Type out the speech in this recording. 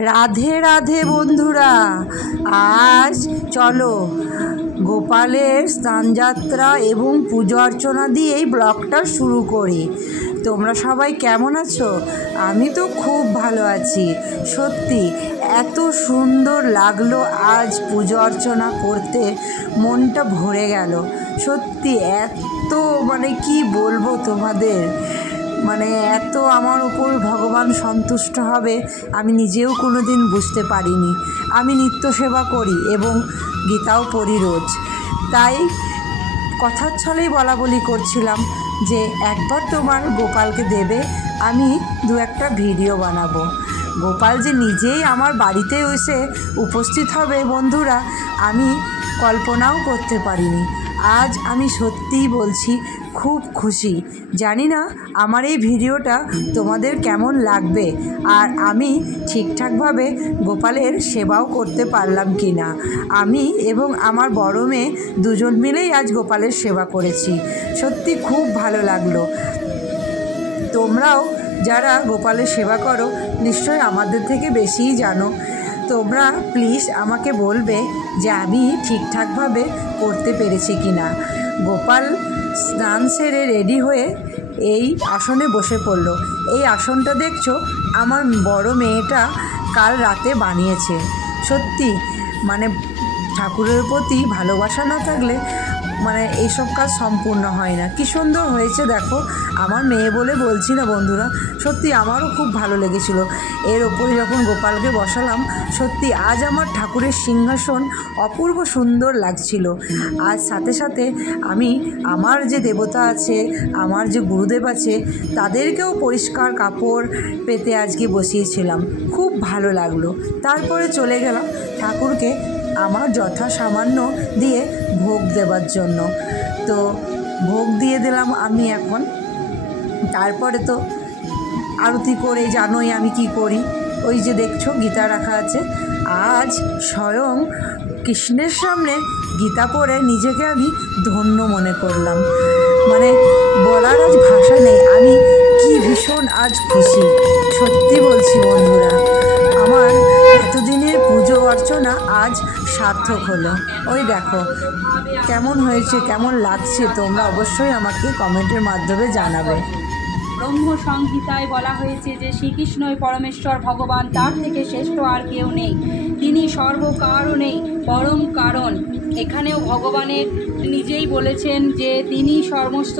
রাধে রাধে বন্ধুরা, আজ চলো গোপালের স্নানযাত্রা এবং পুজো অর্চনা দিয়েই ব্লগটা শুরু করি। তোমরা সবাই কেমন আছো? আমি তো খুব ভালো আছি। সত্যি এত সুন্দর লাগলো আজ পুজো অর্চনা করতে, মনটা ভরে গেল। সত্যি এত কি বলবো তোমাদের, এত আমার উপর ভগবান সন্তুষ্ট হবে আমি নিজেও কোনো দিন বুঝতে পারিনি। আমি নিত্য সেবা করি এবং গীতাও পড়ি রোজ, তাই কথার ছলেই বলি করছিলাম যে একবার তোমার গোপালকে দেবে, আমি দু একটা ভিডিও বানাবো। গোপাল যে নিজেই আমার বাড়িতে এসে উপস্থিত হবে বন্ধুরা, আমি কল্পনাও করতে পারিনি। আজ আমি সত্যিই বলছি খুব খুশি। জানি না আমার এই ভিডিওটা তোমাদের কেমন লাগবে, আর আমি ঠিকঠাকভাবে গোপালের সেবাও করতে পারলাম কি না। আমি এবং আমার বড় মেয়ে দুজন মিলেই আজ গোপালের সেবা করেছি। সত্যি খুব ভালো লাগলো। তোমরাও যারা গোপালের সেবা করো নিশ্চয়ই আমাদের থেকে বেশিই জানো। তোমরা প্লিজ আমাকে বলবে যে আমি ঠিকঠাকভাবে করতে পেরেছি কি না। গোপাল স্নান সেরে রেডি হয়ে এই আসনে বসে পড়ল। এই আসনটা দেখছো আমার বড় মেয়েটা কাল রাতে বানিয়েছে। সত্যি ঠাকুরের প্রতি ভালোবাসা না থাকলে এইসব কাজ সম্পূর্ণ হয় না। কী সুন্দর হয়েছে দেখো, আমার মেয়ে বলে বলছি না বন্ধুরা, সত্যি আমারও খুব ভালো লেগেছিল। এর ওপরে যখন গোপালকে বসালাম, সত্যি আজ আমার ঠাকুরের সিংহাসন অপূর্ব সুন্দর লাগছিল। আর সাথে সাথে আমি আমার যে দেবতা আছে, আমার যে গুরুদেব আছে, তাদেরকেও পরিষ্কার কাপড় পেতে আজকে বসিয়েছিলাম। খুব ভালো লাগলো। তারপরে চলে গেলাম ঠাকুরকে আমার যথাসামান্য দিয়ে ভোগ দেবার জন্য। তো ভোগ দিয়ে দিলাম আমি এখন। তারপরে তো আরতি করে জানোই আমি কি করি। ওই যে দেখছো গীতা রাখা আছে। আজ স্বয়ং কৃষ্ণের সামনে গীতা পড়ে নিজেকে আমি ধন্য মনে করলাম। বলার আজ ভাষা নেই, আমি কি ভীষণ আজ খুশি। সত্যি বলছি বন্ধুরা, আমার এতদিনের পুজো অর্চনা আজ সার্থক হলো। ওই দেখো কেমন হয়েছে, কেমন লাগছে, তোমরা অবশ্যই আমাকে কমেন্টের মাধ্যমে জানাবে। ব্রহ্মসংহিতায় বলা হয়েছে যে শ্রীকৃষ্ণই পরমেশ্বর ভগবান, তার থেকে শ্রেষ্ঠ আর কেউ নেই। তিনি সর্বকারণেই পরম কারণ। এখানেও ভগবানের নিজেই বলেছেন যে তিনি সমস্ত